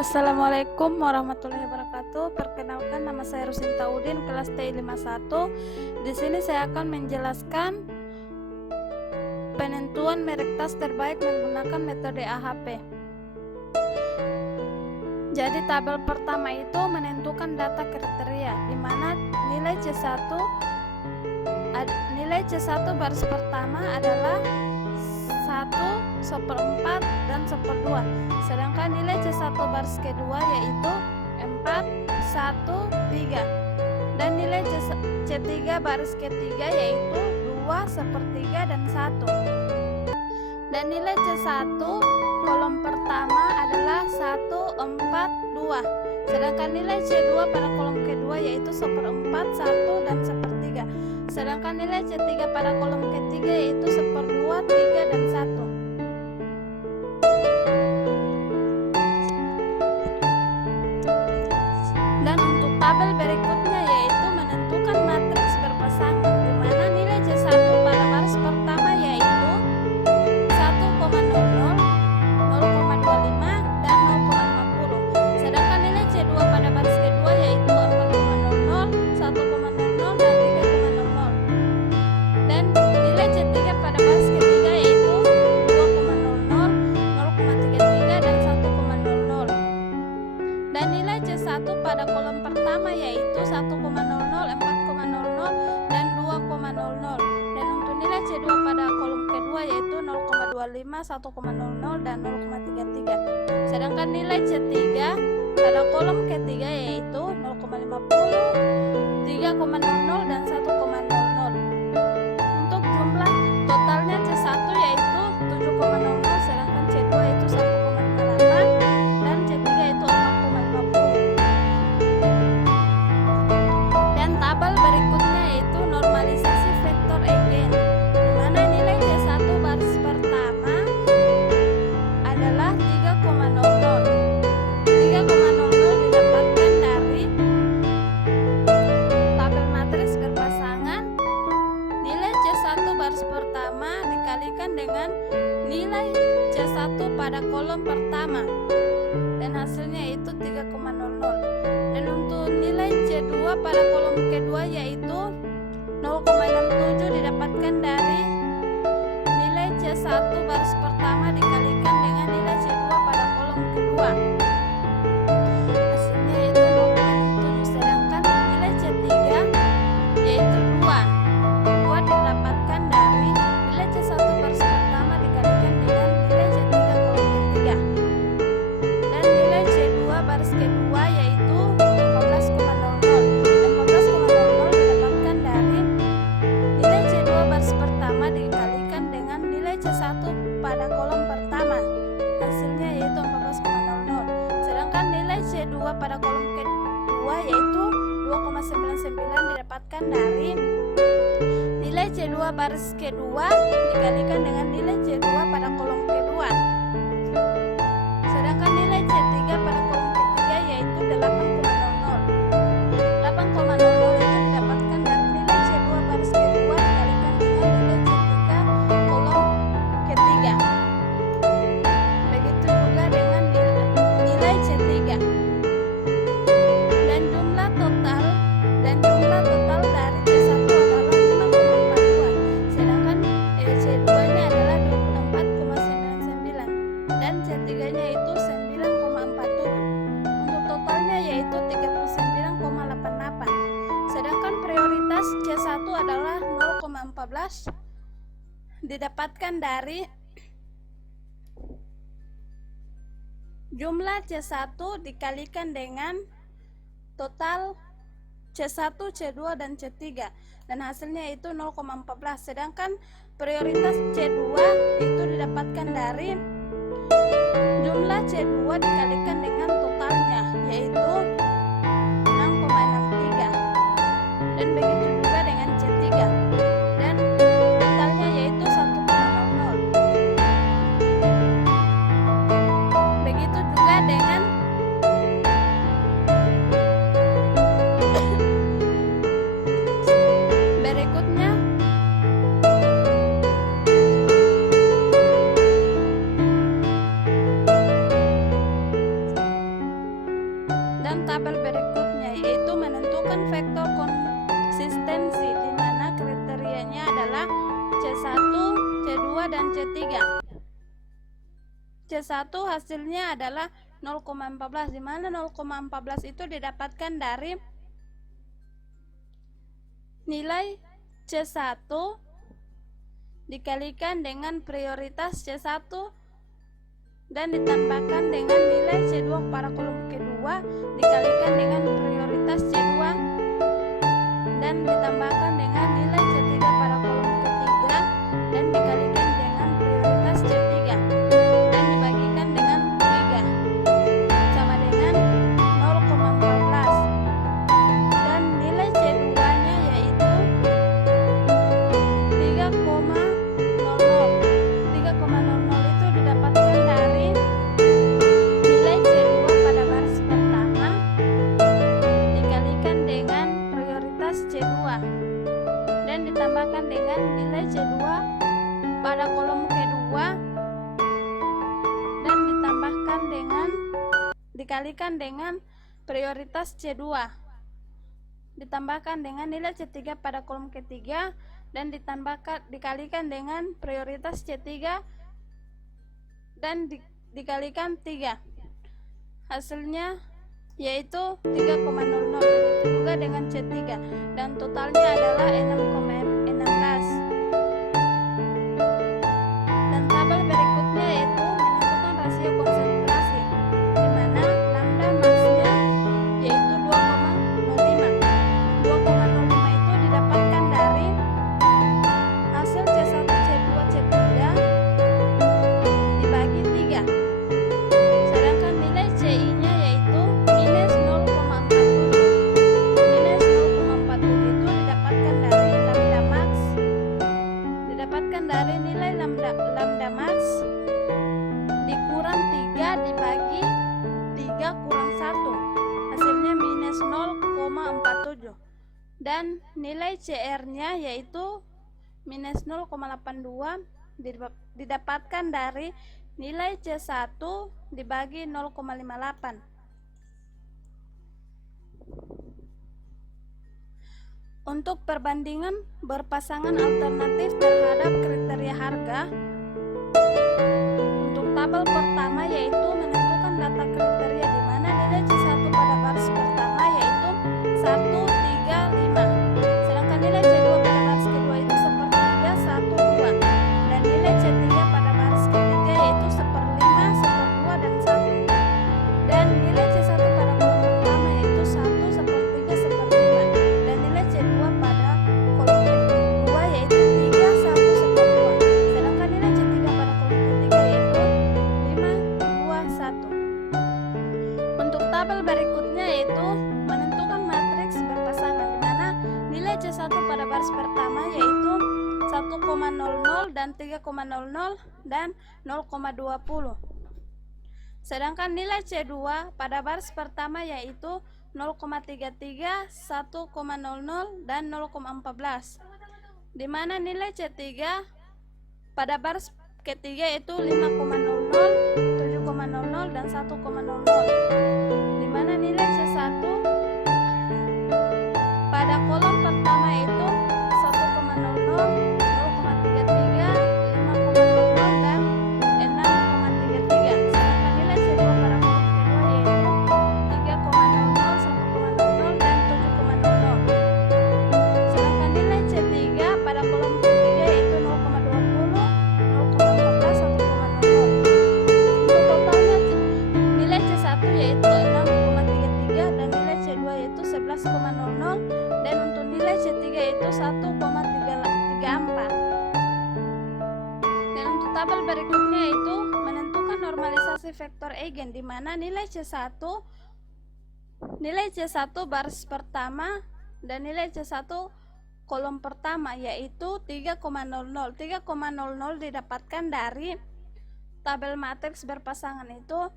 Assalamualaikum warahmatullahi wabarakatuh. Perkenalkan, nama saya Rusinta Udin, kelas TI51. Di sini saya akan menjelaskan penentuan merek tas terbaik menggunakan metode AHP. Jadi tabel pertama itu menentukan data kriteria, di mana nilai C1 baris pertama adalah 1/4 dan 1/2, sedangkan nilai C1 baris kedua yaitu 4, 1, 3, dan nilai C3 baris ketiga yaitu 2/3 dan 1, dan nilai C1 kolom pertama adalah 1, 4, 2, sedangkan nilai C2 pada kolom kedua yaitu 1/4, 1, dan 1/3, sedangkan nilai C3 pada kolom ketiga yaitu 1/2, 3, dan 1. Dan untuk tabel berikutnya yaitu menentukan matriks berpasangan, di mana nilai C1 pada baris pertama yaitu 1,00, 0,25, dan 0,50, sedangkan nilai C2 pada baris kedua yaitu 4,00, 1,00, dan 3,00, dan nilai C3 pada baris ketiga yaitu 2,00, 0,33, dan 1,00, dan nilai C1 pada kolom pertama yaitu 1,00, 4,00, dan 2,00, dan untuk nilai C2 pada kolom kedua yaitu 0,25, 1,00, dan 0,33, sedangkan nilai C3 pada kolom ketiga yaitu 0,50, 3,00, dan 1,00. Untuk jumlah totalnya C1 yaitu 7,00, sedangkan C2 yaitu 1,58, dan C3 yaitu 4,50. Dan tabel berikutnya yaitu normalisasi vektor eigen, di mana nilai C1 baris pertama adalah 3,00. 3,00 didapatkan dari tabel matriks berpasangan nilai C1 baris pertama dikalikan dengan nilai C1 pada kolom pertama, dan hasilnya itu 3,00. Dan untuk nilai C2 pada kolom kedua yaitu 0,67 didapatkan dari nilai C1 baris pertama dikalikan dengan nilai C2 pada kolom kedua, hasilnya yaitu 0,67, sedangkan nilai C3 yaitu 2 didapatkan dari nilai C1 baris pertama dikalikan dengan nilai C3 kolom ketiga, dan nilai C2 baris kedua yaitu 15,00, dan 15,00 didapatkan dari nilai C2 baris pertama dikalikan dengan nilai C1 pada kolom pertama, hasilnya yaitu 14,00, sedangkan nilai C2 pada kolom kedua yaitu 2,99 didapatkan dari nilai C2 baris kedua dikalikan dengan nilai C2 pada kolom kedua, sedangkan nilai C3 pada kolom ketiga yaitu 8,00. 8,00 itu didapatkan dari nilai C2 baris kedua dikalikan dengan nilai C3 kolom ketiga. Begitu juga dengan nilai C3. Dan jumlah total dari C1 adalah 5,42, sedangkan C2-nya adalah 24,99, dan C3-nya itu 9,47. Untuk totalnya yaitu 39,88, sedangkan prioritas C1 adalah 0,14 didapatkan dari jumlah C1 dikalikan dengan total C1, C2, dan C3, dan hasilnya itu 0,14, sedangkan prioritas C2 itu didapatkan dari jumlah C2 dikalikan dengan totalnya yaitu 6,63, dan begitu juga dengan C3, dan totalnya yaitu 1,00. Begitu juga dengan berikutnya dan tabel berikutnya, yaitu menentukan vektor konsistensi, di mana kriterianya adalah C1, C2, dan C3. C1 hasilnya adalah 0,14, di mana 0,14 itu didapatkan dari nilai C1 dikalikan dengan prioritas C1 dan ditambahkan dengan nilai C2 pada kolom kedua dikalikan dengan prioritas C2 dan ditambahkan dengan nilai C3 pada kolom ketiga dan dikalikan dengan prioritas C3 dan dibagikan dengan 3 sama dengan 0,14, dan nilai C2 nya yaitu 3,00. 3,00 itu didapatkan dari nilai C2 pada baris pertama dikalikan dengan prioritas C2 dan ditambahkan dengan nilai C2 pada kolom kedua dan ditambahkan dengan dikalikan dengan prioritas C2 ditambahkan dengan nilai C3 pada kolom ketiga dan dikalikan dengan prioritas C3 dan dikalikan 3. Hasilnya yaitu 3,00, begitu juga dengan C3, dan totalnya adalah 6,16. Dan tabel berikutnya yaitu menentukan rasio konsentrasi, di mana lambda maksnya yaitu 2,05. 2,05 itu didapatkan dari hasil C1, C2, C3 dibagi 3. Sedangkan nilai CI nya yaitu minus 0,47. Minus 0,47 itu didapatkan dari nilai lambda max dikurang 3 dibagi 3 kurang 1. Hasilnya minus 0,47. Dan nilai CR nya yaitu minus 0,82 didapatkan dari nilai C1 dibagi 0,58. Untuk perbandingan berpasangan alternatif terhadap kriteria harga, untuk tabel pertama yaitu menentukan data kriteria, di mana nilai C1 pada baris pertama yaitu 1, 3, 5. Sedangkan nilai C2 pada baris kedua itu 1/3, 1, 2. Dan nilai C3 pada baris ketiga yaitu 1/5, 1/2, dan 1. Dan nilai C1 pada kolom pertama yaitu 1, 1/3, 1/5. Dan nilai C2 pada kolom kedua yaitu 3, 1, 1/2. Sedangkan nilai C3 pada kolom ketiga yaitu 5, 2, 1. Untuk tabel berikutnya yaitu menentukan matriks berpasangan, di mana nilai C1 pada baris pertama yaitu 1,00 dan 3,00 dan 0,20. Sedangkan nilai C2 pada baris pertama yaitu 0,33, 1,00 dan 0,14. Di mana nilai C3 pada baris ketiga yaitu 5,00, 7,00 dan 1,00. Di mana nilai C1 pada kolom pertama itu 1,00, 0,33, 5,00 dan 6,33. Sedangkan nilai C2 pada kolom kedua yaitu 3,00, 1,00 dan 7,00. Sedangkan nilai C3 pada kolom ketiga yaitu 0,20, 0,14, 1,00. Untuk totalnya nilai C1 yaitu 6,33 dan nilai C2 yaitu 11,00 dan untuk nilai C3 yaitu 1,34. Dan untuk tabel berikutnya yaitu menentukan normalisasi vektor eigen, di mana nilai C1 baris pertama dan nilai C1 kolom pertama yaitu 3,00. 3,00 didapatkan dari tabel matriks berpasangan itu,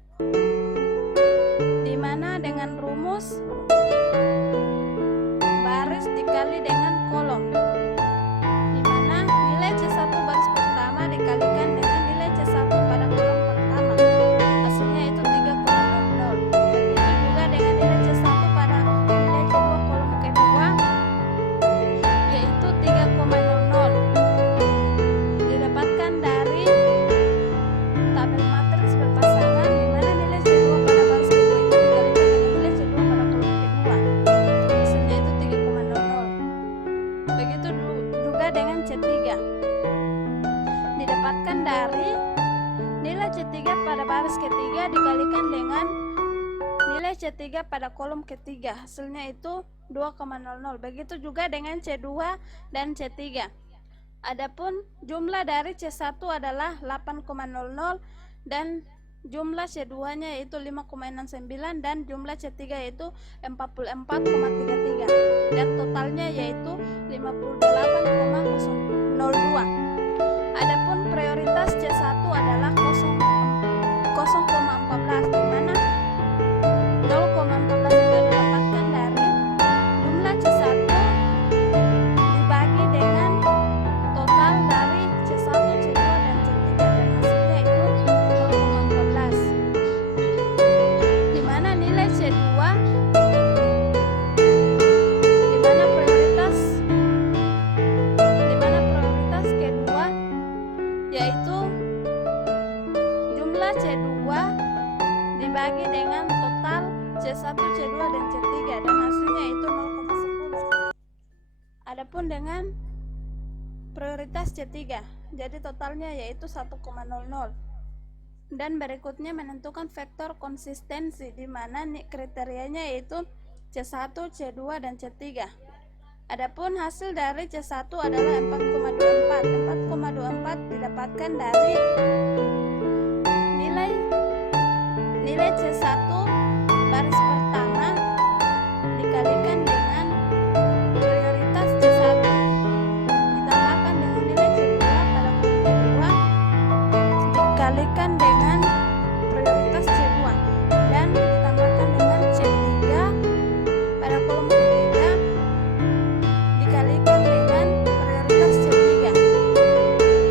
di mana dengan rumus baris dikali dengan kolom, di mana nilai C1 baris pertama dikalikan dengan nilai C1 pada kolom pertama, hasilnya itu 3,00. Begitu juga dengan nilai C1 dikalikan dengan nilai C3 pada kolom ketiga, hasilnya itu 2,00. Begitu juga dengan C2 dan C3. Adapun jumlah dari C1 adalah 8,00 dan jumlah C2 nya yaitu 5,69 dan jumlah C3 yaitu 44,33 dan totalnya yaitu 58,02. Adapun prioritas C1 adalah 0,14, di mana 0,14 itu didapatkan dari jumlah C1 dibagi dengan total dari C1, C2 dan C3 dan hasilnya itu 0,14, di mana nilai C2 di mana prioritas kedua yaitu jumlah C2 dibagi dengan total C1, C2 dan C3 dan hasilnya itu 0,10. Adapun dengan prioritas C3, jadi totalnya yaitu 1,00. Dan berikutnya menentukan vektor konsistensi, di mana kriterianya yaitu C1, C2 dan C3. Adapun hasil dari C1 adalah 4,24. 4,24 didapatkan dari nilai C1 baris pertama dikalikan dengan prioritas C1 ditambahkan dengan nilai C2 pada kolom kedua dikalikan dengan prioritas C2 dan ditambahkan dengan C3 pada kolom ketiga dikalikan dengan prioritas C3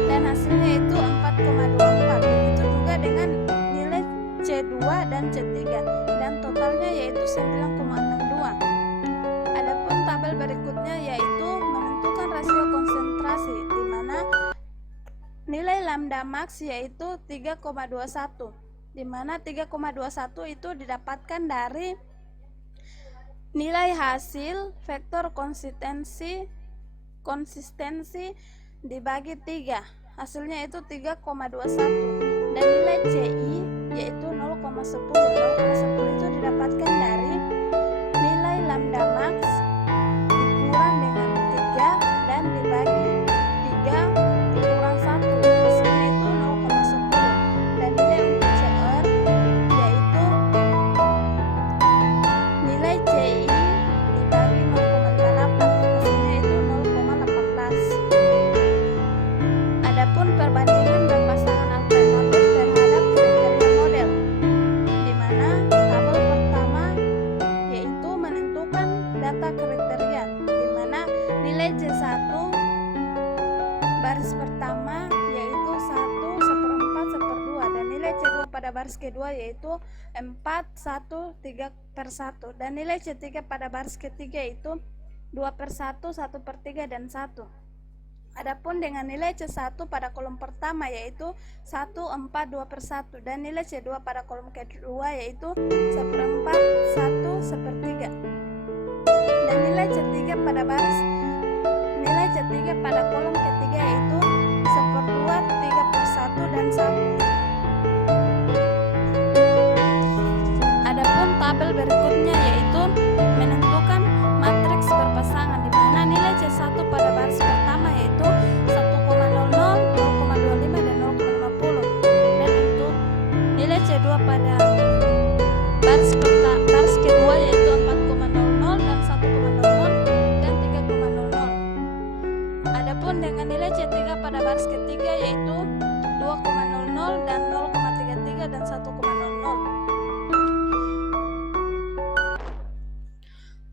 dan hasilnya itu 4,24. Begitu juga dengan nilai C2 dan C3 dan totalnya yaitu 9,62. Adapun tabel berikutnya yaitu menentukan rasio konsentrasi, di mana nilai lambda max yaitu 3,21, di mana 3,21 itu didapatkan dari nilai hasil vektor konsistensi dibagi 3, hasilnya itu 3,21 dan nilai CI yaitu 0,10. 0,10 itu didapatkan dari nilai lambda max dikurang dengan 3 dan dibagi 3 dikurang 1, hasilnya itu 0,10 dan nilai untuk CR yaitu nilai CI dibagi 0,58, hasilnya itu 0,18. Adapun perbandingan berpasangan alternatif terhadap kriteria model, di mana tabel pertama yaitu menentukan data kriteria, di mana nilai C1 baris pertama yaitu 1/4/2 dan nilai C2 pada baris kedua yaitu 4/1/3/1 dan nilai C3 pada baris ketiga itu 2/1, 1/3 dan 1. Adapun dengan nilai C1 pada kolom pertama yaitu 1/4/2/1 dan nilai C2 pada kolom kedua yaitu 1/4, 1/3 dan nilai C3 pada kolom ketiga yaitu 1/2, 3/1 dan 1. Adapun tabel berikutnya yaitu menentukan matriks berpasangan, di mana nilai C1 pada baris pertama yaitu 1,00, 0,25 dan 0,50 dan untuk nilai C2 pada baris kedua yaitu 4,00 dan 1,00 dan 3,00. Adapun dengan nilai C3 pada baris ketiga yaitu 2,00 dan 0,33 dan 1,00.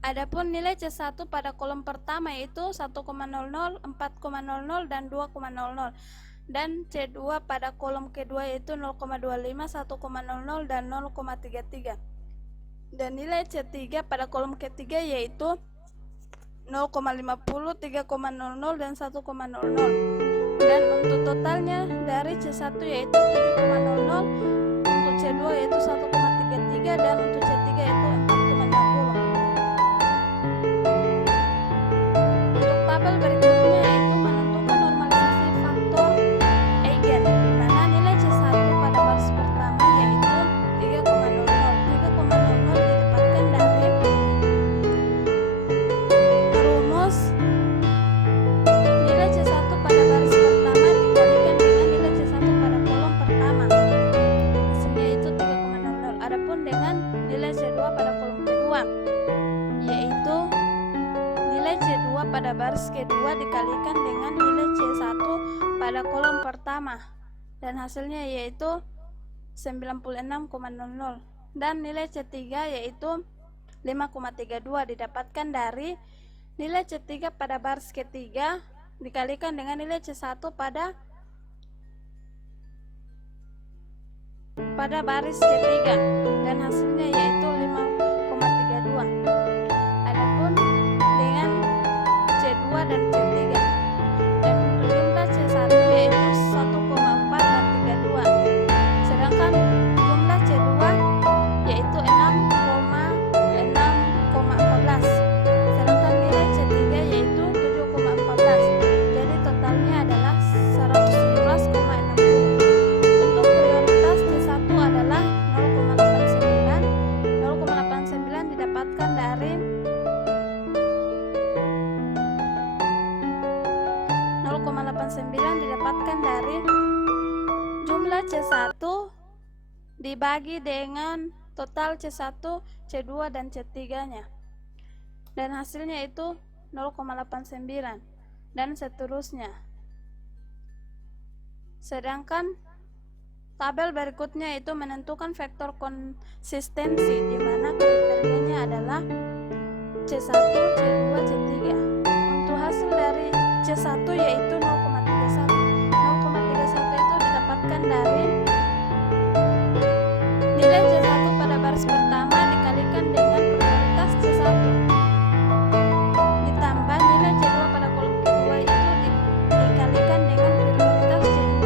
Adapun nilai C1 pada kolom pertama yaitu 1,00, 4,00 dan 2,00 dan C2 pada kolom kedua yaitu 0,25, 1,00 dan 0,33 dan nilai C3 pada kolom ketiga yaitu 0,50, 3,00 dan 1,00 dan untuk totalnya dari C1 yaitu 7,00, untuk C2 yaitu 1,33 dan untuk C3 yaitu 4,50. Untuk tabel berikutnya yaitu menentukan normalisasi faktor eigen, di mana nilai C1 pada baris pertama yaitu 3,5 dikalikan dengan nilai C2 pada kolom kedua, yaitu nilai C2 pada baris kedua dikalikan dengan nilai C1 pada kolom pertama, dan hasilnya yaitu 96,00, dan nilai C3 yaitu 5,32 didapatkan dari nilai C3 pada baris ketiga dikalikan dengan nilai C1 pada baris ketiga, dan hasilnya yaitu 5,32. Adapun dengan C2 dan C3, dan untuk jumlah C1 yaitu 1,4 dan 32, sedangkan jumlah C2 yaitu 6,14, sedangkan nilai C3 yaitu 7,14, jadi totalnya adalah 117,60. Untuk prioritas C1 adalah 0,89. 0,89 didapatkan dari 0,89 didapatkan dari jumlah C1 dibagi dengan total C1, C2 dan C3-nya, dan hasilnya itu 0,89 dan seterusnya. Sedangkan tabel berikutnya itu menentukan vektor konsistensi, di mana kriterianya adalah C1, C2, C3. Untuk hasil dari C1 yaitu 0,31. 0,31 itu didapatkan dari nilai C1 pada baris pertama dikalikan dengan prioritas C1 ditambah nilai C2 pada kolom kedua itu dikalikan dengan prioritas C2,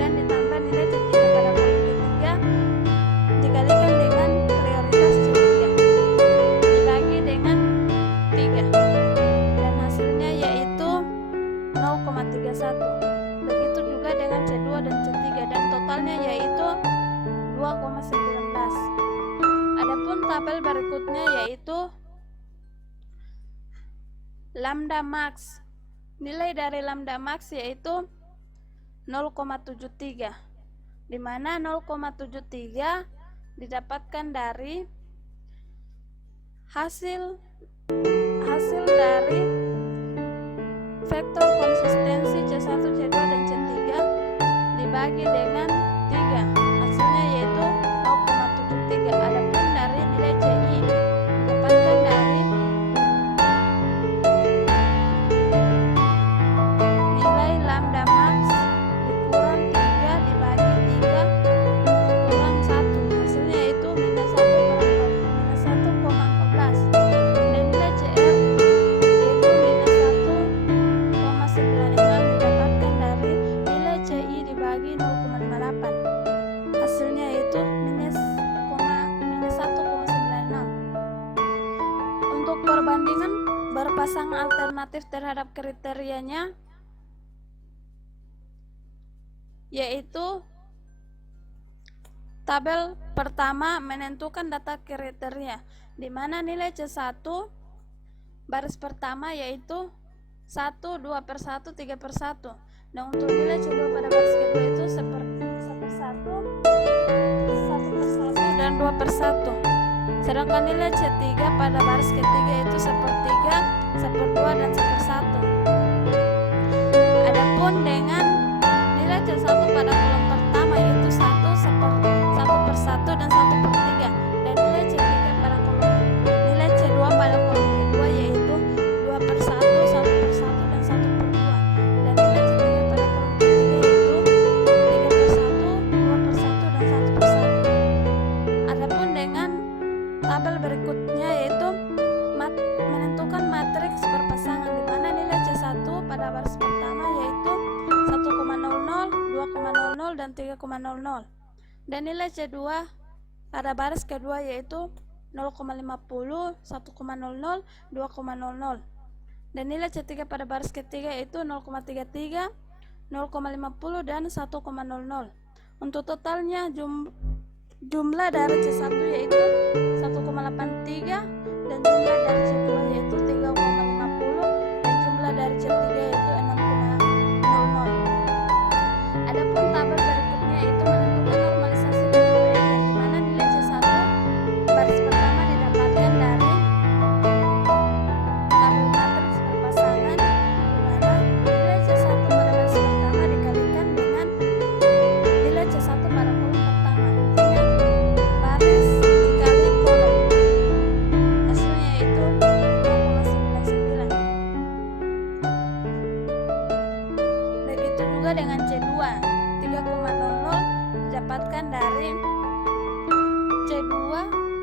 dan ditambah nilai C3 pada kolom ketiga dikalikan dengan prioritas C3 dibagi dengan 3, dan hasilnya yaitu 0,31. Begitu juga dengan C2 dan C3, dan totalnya yaitu 2,19. Adapun tabel berikutnya yaitu lambda max. Nilai dari lambda max yaitu 0,73, di mana 0,73 didapatkan dari hasil dari vektor konsistensi C1, C2 dan C3 dibagi dengan 3, hasilnya yaitu 0,73. Adapun dari nilai CI didapatkan dari nilai lambda max dikurang 3 dibagi 3 kurang 1, hasilnya yaitu minus 1,14, dan nilai CR yaitu minus 1,96 didapatkan dari nilai CI dibagi 0,58, hasilnya yaitu minus 1,96. Untuk perbandingan berpasangan alternatif terhadap kriterianya yaitu tabel pertama menentukan data kriteria, di mana nilai C1 baris pertama yaitu 1, 2/1, 3/1, dan untuk nilai C2 pada baris kedua itu 1/1, 1/1 dan 2/1, sedangkan nilai C3 pada baris ketiga itu 1/3, 1/2 dan 1/1. Adapun dengan nilai C1 pada kolom pertama yaitu 1/1 dan 1/3, dan nilai C3 pada nilai C2 pada kolom kedua yaitu 2/1, 1/1 dan 1/2, dan nilai C3 pada kolom ketiga yaitu 3/1, 2/1 dan 1/1. Adapun dengan tabel berikutnya yaitu menentukan matriks berpasangan, di mana nilai C1 pada baris pertama yaitu 1,00, 2,00 dan 3,00, dan nilai C2 pada baris kedua yaitu 0,50, 1,00, 2,00, dan nilai C3 pada baris ketiga yaitu 0,33, 0,50 dan 1,00. Untuk totalnya jumlah dari C1 yaitu 1,83, dan jumlah dari C2 yaitu 3,50, dan jumlah dari C3 yaitu 6,00. Adapun tabel berikutnya itu menentukan normalisasi vektor n, di mana nilai C1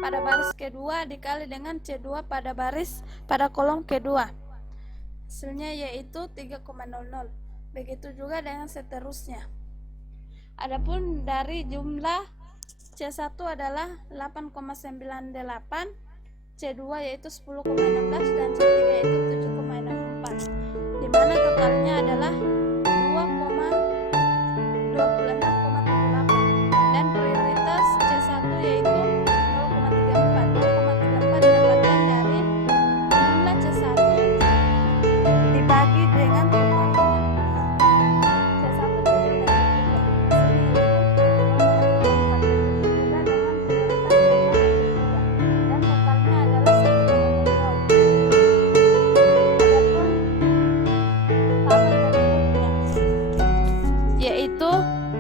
pada baris kedua dikali dengan C2 pada kolom kedua. Hasilnya yaitu 3,00. Begitu juga dengan seterusnya. Adapun dari jumlah C1 adalah 8,98, C2 yaitu 10,16 dan C3 yaitu 7,64, di mana totalnya adalah 2,26,78 dan prioritas C1 yaitu 0,34. 0,34 didapatkan dari jumlah C1 dibagi dengan totalnya C1, C2 dan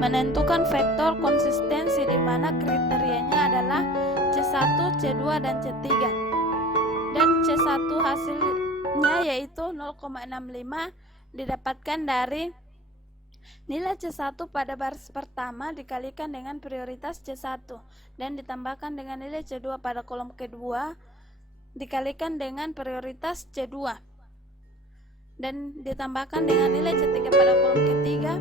menentukan vektor konsistensi di mana kriterianya adalah C1, C2 dan C3. Dan C1 hasilnya yaitu 0,65 didapatkan dari nilai C1 pada baris pertama dikalikan dengan prioritas C1 dan ditambahkan dengan nilai C2 pada kolom kedua dikalikan dengan prioritas C2 dan ditambahkan dengan nilai C3 pada kolom ketiga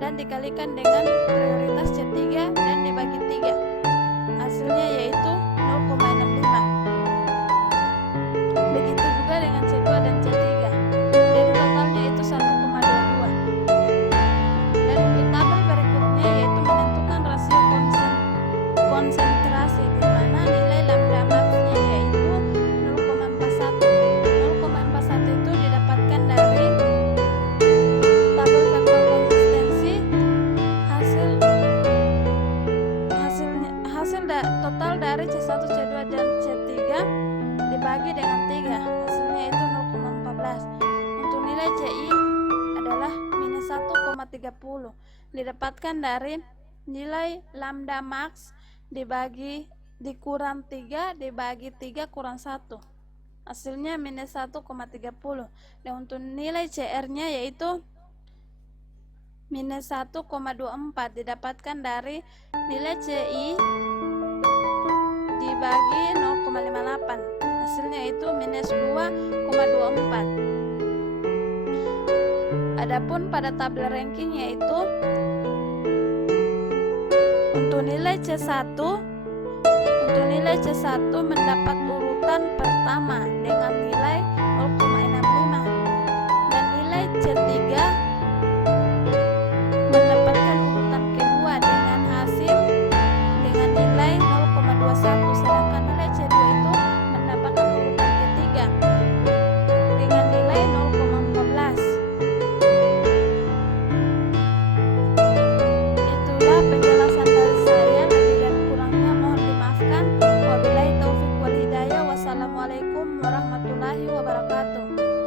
dan dikalikan dengan prioritas C3 dan dibagi 3. Hasilnya yaitu 0,65. Begitu juga dengan C2 dan C3. Jadi totalnya itu 1,22. Dan untuk tabel berikutnya yaitu menentukan rasio konsentrasi di mana nilai lambda max-nya yaitu 0,41. 0,41 itu didapatkan dari tabel vektor konsistensi hasil total dari C1, C2 dan C3 dibagi dengan 3, hasilnya itu 0,14. Untuk nilai CI adalah minus 1,30 didapatkan dari nilai lambda max dikurang 3 dibagi 3 kurang 1, hasilnya minus 1,30. Dan untuk nilai CR nya yaitu minus 1,24 didapatkan dari nilai CI dibagi 0,58, hasilnya itu minus 2,24. Adapun pada tabel ranking yaitu untuk nilai C1 mendapat urutan pertama dengan nilai 0,65 dan nilai C3 mendapatkan urutan kedua dengan hasil dengan nilai 0,21, sedangkan nilai C2 itu mendapatkan urutan ketiga dengan nilai 0,14. Itulah penjelasan dari saya, lebih dan kurangnya mohon dimaafkan. Wabillahi taufiq wal hidayah. Wassalamualaikum warahmatullahi wabarakatuh.